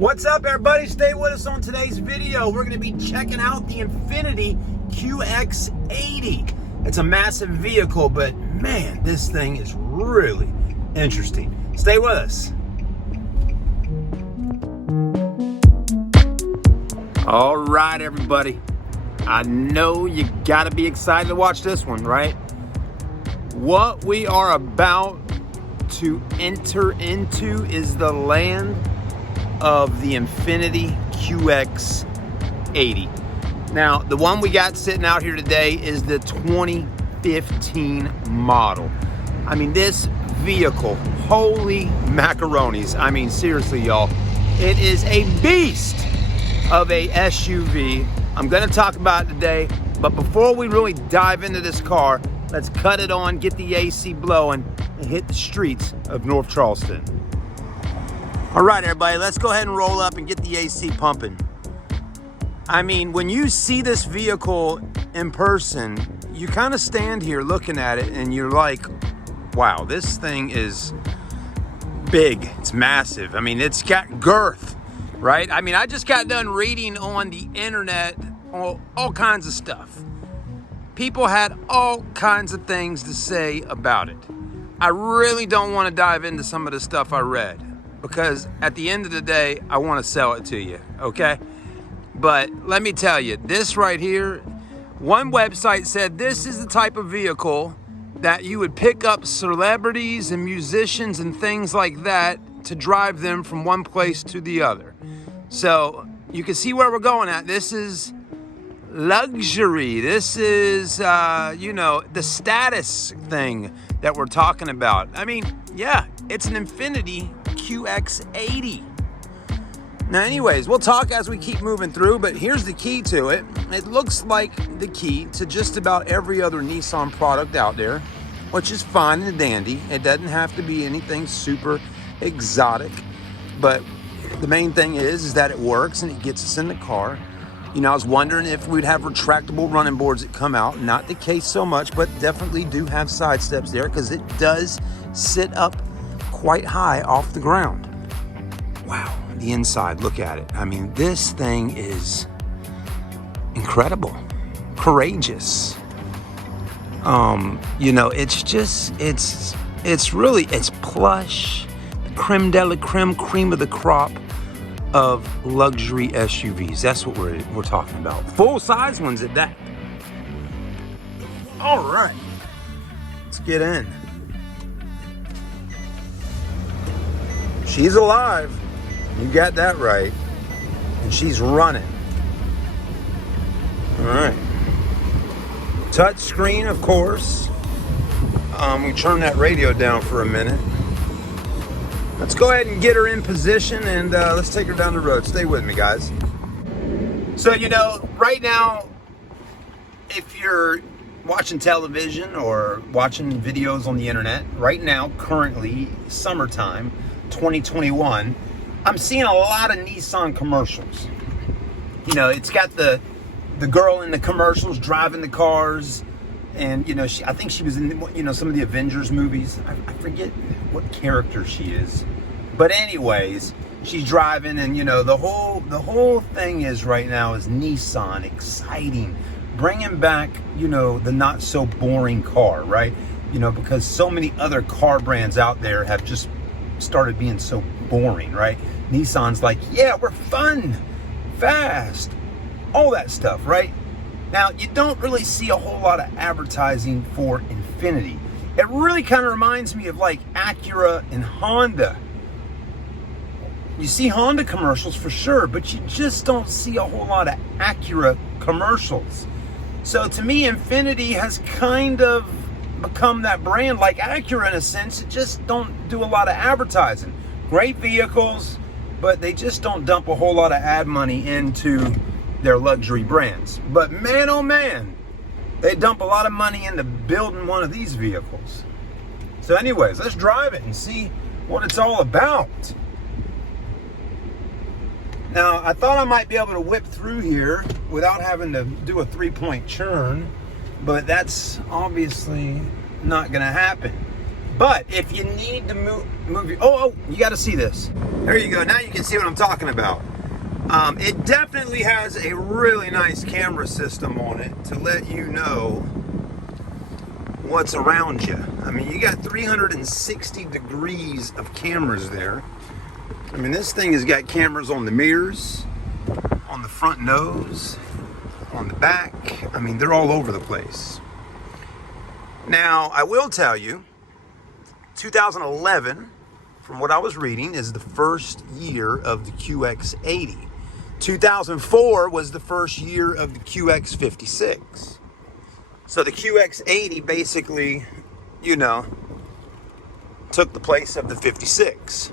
What's up, everybody? Stay with us on today's video. We're going to be checking out the Infiniti QX80. It's a massive vehicle, but man, this thing is really interesting. Stay with us. All right, everybody. I know you got to be excited to watch this one, right? What we are about to enter into is the land of the Infiniti QX80. Now, the one we got sitting out here today is the 2015 model. I mean, this vehicle, holy macaronis. I mean, seriously, y'all, it is a beast of a SUV. I'm gonna talk about it today, but before we really dive into this car, let's cut it on, get the AC blowing, and hit the streets of North Charleston. All right, everybody, let's go ahead and roll up and get the AC pumping. I mean, when you see this vehicle in person, you kind of stand here looking at it and you're like, wow, this thing is big, it's massive. I mean, it's got girth, right? I mean, I just got done reading on the internet all kinds of stuff. People had all kinds of things to say about it. I really don't want to dive into some of the stuff I read, because at the end of the day, I want to sell it to you, okay? But let me tell you, this right here, one website said this is the type of vehicle that you would pick up celebrities and musicians and things like that to drive them from one place to the other. So you can see where we're going at. This is luxury. This is, the status thing that we're talking about. I mean, yeah, it's an Infiniti QX80. Now, anyways, we'll talk as we keep moving through, but here's the key to it. It looks like the key to just about every other Nissan product out there, which is fine and dandy. It doesn't have to be anything super exotic, but the main thing is that it works and it gets us in the car. You know, I was wondering if we'd have retractable running boards that come out. Not the case so much, but definitely do have side steps there because it does sit up quite high off the ground. Wow, the inside, look at it. I mean, this thing is incredible, courageous. It's plush, the creme de la creme, cream of the crop of luxury SUVs. That's what we're talking about. Full-size ones at that. All right, let's get in. She's alive. You got that right. And she's running. All right. Touch screen, of course. We turn that radio down for a minute. Let's go ahead and get her in position and let's take her down the road. Stay with me, guys. So, right now, if you're watching television or watching videos on the internet, right now, currently, summertime, 2021, I'm seeing a lot of Nissan commercials. It's got the girl in the commercials driving the cars, and I think she was in some of the Avengers movies. I forget what character she is, but anyways, she's driving, and the whole thing is right now is Nissan exciting, bringing back the not so boring car, right? Because so many other car brands out there have just started being so boring, right? Nissan's like, yeah, we're fun, fast, all that stuff, right? Now, you don't really see a whole lot of advertising for Infiniti. It really kind of reminds me of like Acura and Honda. You see Honda commercials for sure, but you just don't see a whole lot of Acura commercials. So to me, Infiniti has kind of become that brand like Acura in a sense. It just don't do a lot of advertising. Great vehicles, but they just don't dump a whole lot of ad money into their luxury brands. But man, oh man, they dump a lot of money into building one of these vehicles. So anyways, let's drive it and see what it's all about. Now, I thought I might be able to whip through here without having to do a 3-point churn, but that's obviously not gonna happen. But if you need to move your, you got to see this. There you go. Now you can see what I'm talking about. It definitely has a really nice camera system on it to let you know what's around you. I mean, you got 360 degrees of cameras there. I mean, this thing has got cameras on the mirrors, on the front nose, on the back. I mean, they're all over the place. Now, I will tell you, 2011, from what I was reading, is the first year of the QX80. 2004 was the first year of the QX56. So the QX80 basically, you know, took the place of the 56.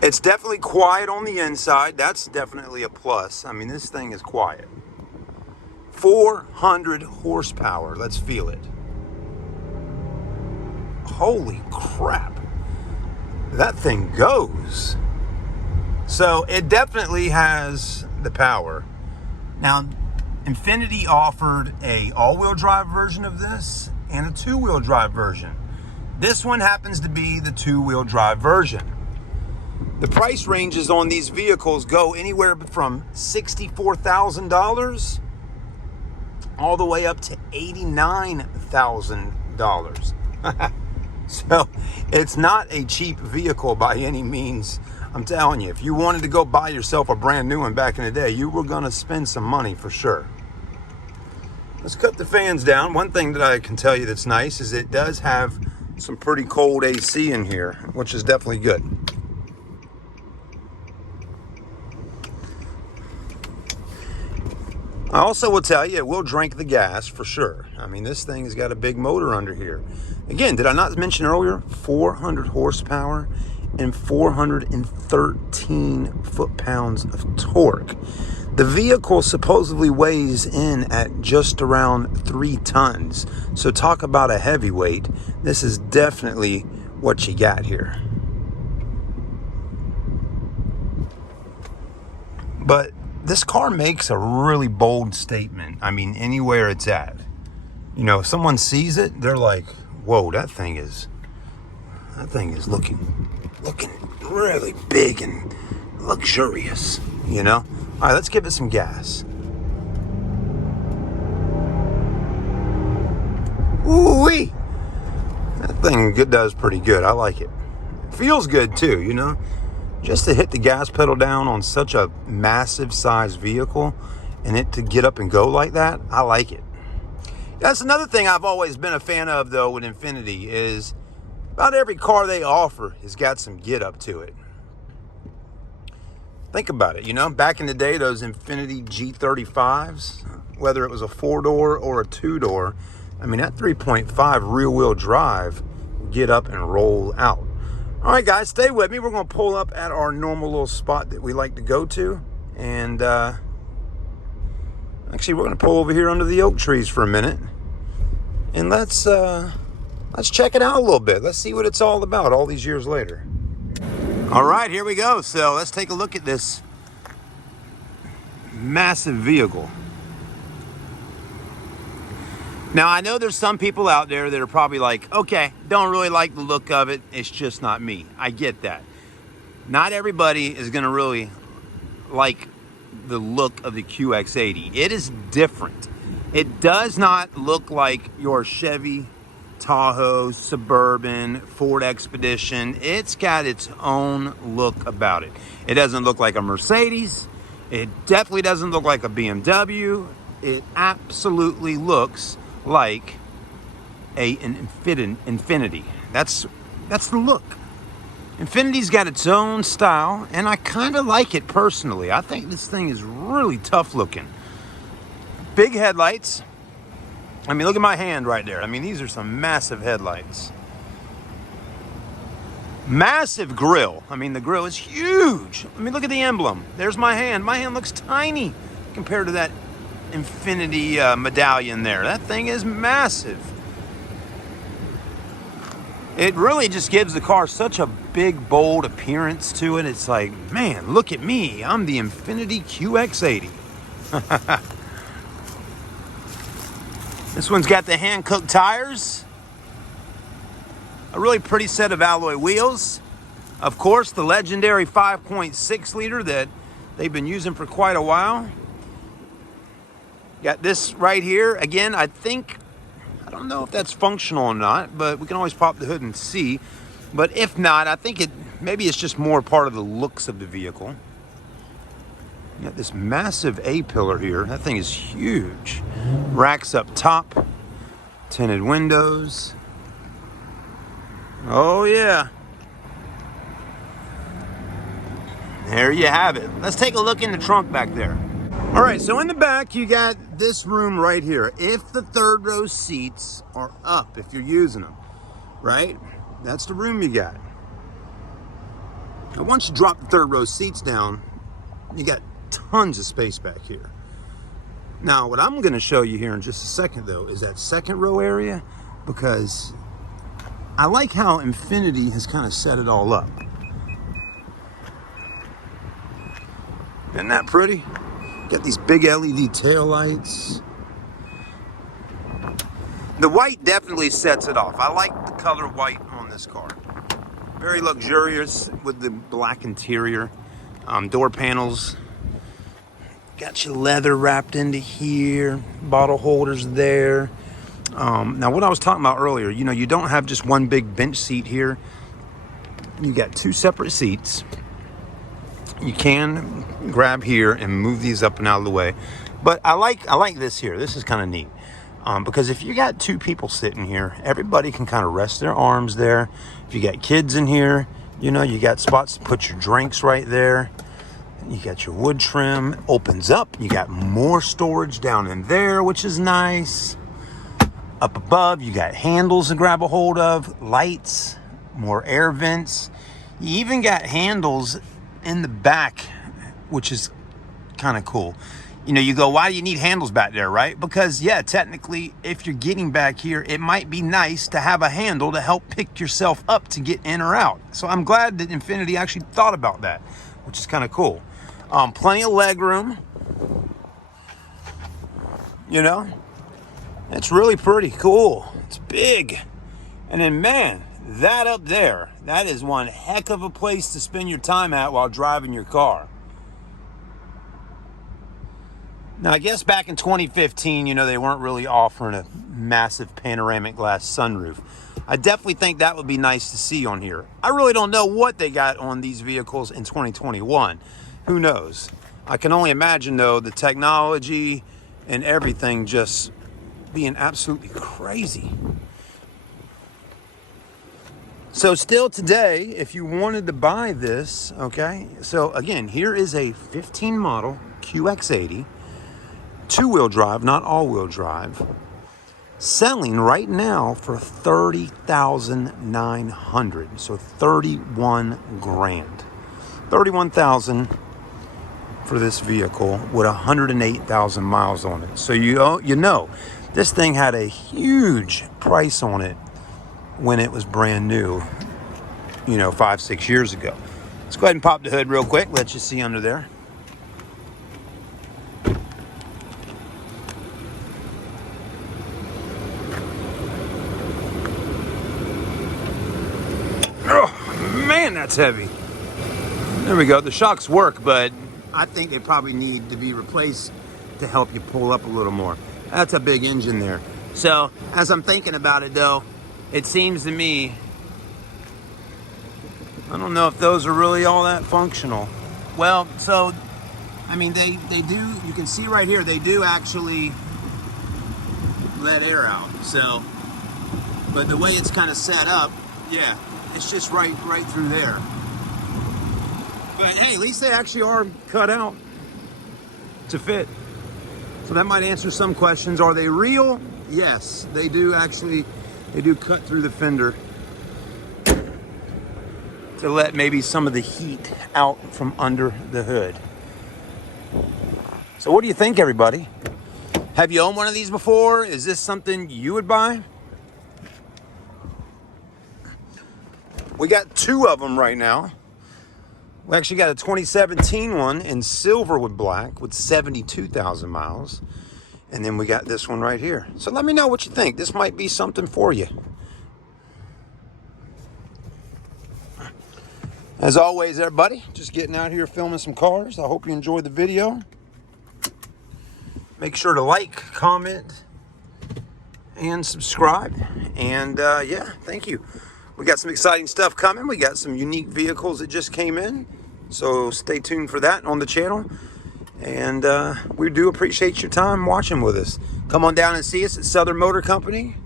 It's definitely quiet on the inside. That's definitely a plus. I mean, this thing is quiet. 400 horsepower. Let's feel it. Holy crap. That thing goes. So it definitely has the power. Now, Infiniti offered a all-wheel drive version of this and a two-wheel drive version. This one happens to be the two-wheel drive version. The price ranges on these vehicles go anywhere from $64,000 all the way up to $89,000. So it's not a cheap vehicle by any means. I'm telling you, if you wanted to go buy yourself a brand new one back in the day, you were going to spend some money for sure. Let's cut the fans down. One thing that I can tell you that's nice is it does have some pretty cold AC in here, which is definitely good. I also will tell you, it will drink the gas for sure. I mean, this thing has got a big motor under here. Again, did I not mention earlier? 400 horsepower and 413 foot-pounds of torque. The vehicle supposedly weighs in at just around 3 tons. So talk about a heavyweight. This is definitely what you got here. But this car makes a really bold statement. I mean, anywhere it's at. You know, if someone sees it, they're like, whoa, that thing is looking really big and luxurious, you know? All right, let's give it some gas. Ooh-wee! That thing does pretty good. I like it. Feels good too, you know? Just to hit the gas pedal down on such a massive size vehicle and it to get up and go like that, I like it. That's another thing I've always been a fan of though with Infiniti is about every car they offer has got some get up to it. Think about it, you know, back in the day, those Infiniti G35s, whether it was a 4-door or a 2-door, I mean, that 3.5 rear wheel drive get up and roll out. All right, guys, stay with me. We're going to pull up at our normal little spot that we like to go to. And actually, we're going to pull over here under the oak trees for a minute. And let's check it out a little bit. Let's see what it's all about all these years later. All right, here we go. So let's take a look at this massive vehicle. Now, I know there's some people out there that are probably like, okay, don't really like the look of it. It's just not me. I get that. Not everybody is going to really like the look of the QX80. It is different. It does not look like your Chevy Tahoe, Suburban, Ford Expedition. It's got its own look about it. It doesn't look like a Mercedes. It definitely doesn't look like a BMW. It absolutely looks like an Infiniti. That's the look. Infiniti's got its own style, and I kind of like it personally. I think this thing is really tough looking. Big headlights. I mean, look at my hand right there. I mean, these are some massive headlights. Massive grille. I mean, the grille is huge. I mean, look at the emblem. There's my hand. My hand looks tiny compared to that Infiniti medallion there. That thing is massive. It really just gives the car such a big, bold appearance to it. It's like, man, look at me. I'm the Infiniti QX80. This one's got the hand-cooked tires. A really pretty set of alloy wheels. Of course, the legendary 5.6 liter that they've been using for quite a while. Got this right here. Again, I don't know if that's functional or not, but we can always pop the hood and see. But if not, I think maybe it's just more part of the looks of the vehicle. You got this massive A-pillar here. That thing is huge. Racks up top. Tinted windows. Oh yeah. There you have it. Let's take a look in the trunk back there. All right, so in the back, you got this room right here. If the third row seats are up, if you're using them, right? That's the room you got. Now, once you drop the third row seats down, you got tons of space back here. Now, what I'm gonna show you here in just a second, though, is that second row area, because I like how Infiniti has kind of set it all up. Isn't that pretty? Got these big LED taillights. The white definitely sets it off. I like the color white on this car. Very luxurious with the black interior. Door panels. Got your leather wrapped into here. Bottle holders there. Now what I was talking about earlier, you know, you don't have just one big bench seat here. You got two separate seats. You can grab here and move these up and out of the way. But I like this here. This is kind of neat. Because if you got two people sitting here, everybody can kind of rest their arms there. If you got kids in here, you know, you got spots to put your drinks right there. You got your wood trim, opens up. You got more storage down in there, which is nice. Up above, you got handles to grab a hold of, lights, more air vents. You even got handles in the back, which is kind of cool. You know, you go, why do you need handles back there, right? Because, yeah, technically, if you're getting back here, it might be nice to have a handle to help pick yourself up to get in or out. So I'm glad that Infiniti actually thought about that, which is kind of cool. Plenty of leg room. You know, it's really pretty cool. It's big. And then, man, that up there, that is one heck of a place to spend your time at while driving your car. Now, I guess back in 2015, you know, they weren't really offering a massive panoramic glass sunroof. I definitely think that would be nice to see on here. I really don't know what they got on these vehicles in 2021. Who knows? I can only imagine, though, the technology and everything just being absolutely crazy. So still today, if you wanted to buy this, okay, so again, here is a 15 model QX80, two-wheel drive, not all-wheel drive, selling right now for $30,900, so 31 grand. 31,000 for this vehicle with 108,000 miles on it. So you know, this thing had a huge price on it when it was brand new, you know, 5-6 years ago. Let's go ahead and pop the hood real quick, let you see under there. Oh, man, that's heavy. There we go. The shocks work, but I think they probably need to be replaced to help you pull up a little more. That's a big engine there. So, as I'm thinking about it, though, it seems to me, I don't know if those are really all that functional. Well, so, I mean, they do, you can see right here, they do actually let air out. So, but the way it's kind of set up, yeah, it's just right through there. But hey, at least they actually are cut out to fit. So that might answer some questions. Are they real? Yes, they do actually. They do cut through the fender to let maybe some of the heat out from under the hood. So what do you think, everybody? Have you owned one of these before? Is this something you would buy? We got two of them right now. We actually got a 2017 one in silver with black with 72,000 miles. And then we got this one right here. So let me know what you think. This might be something for you. As always, everybody, just getting out here filming some cars. I hope you enjoyed the video. Make sure to like, comment, and subscribe. And yeah, thank you. We got some exciting stuff coming. We got some unique vehicles that just came in. So stay tuned for that on the channel. And we do appreciate your time watching with us. Come on down and see us at Southern Motor Company.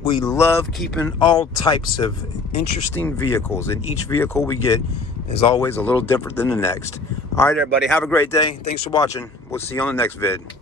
We love keeping all types of interesting vehicles, and each vehicle we get is always a little different than the next. All right, everybody, have a great day. Thanks for watching. We'll see you on the next vid.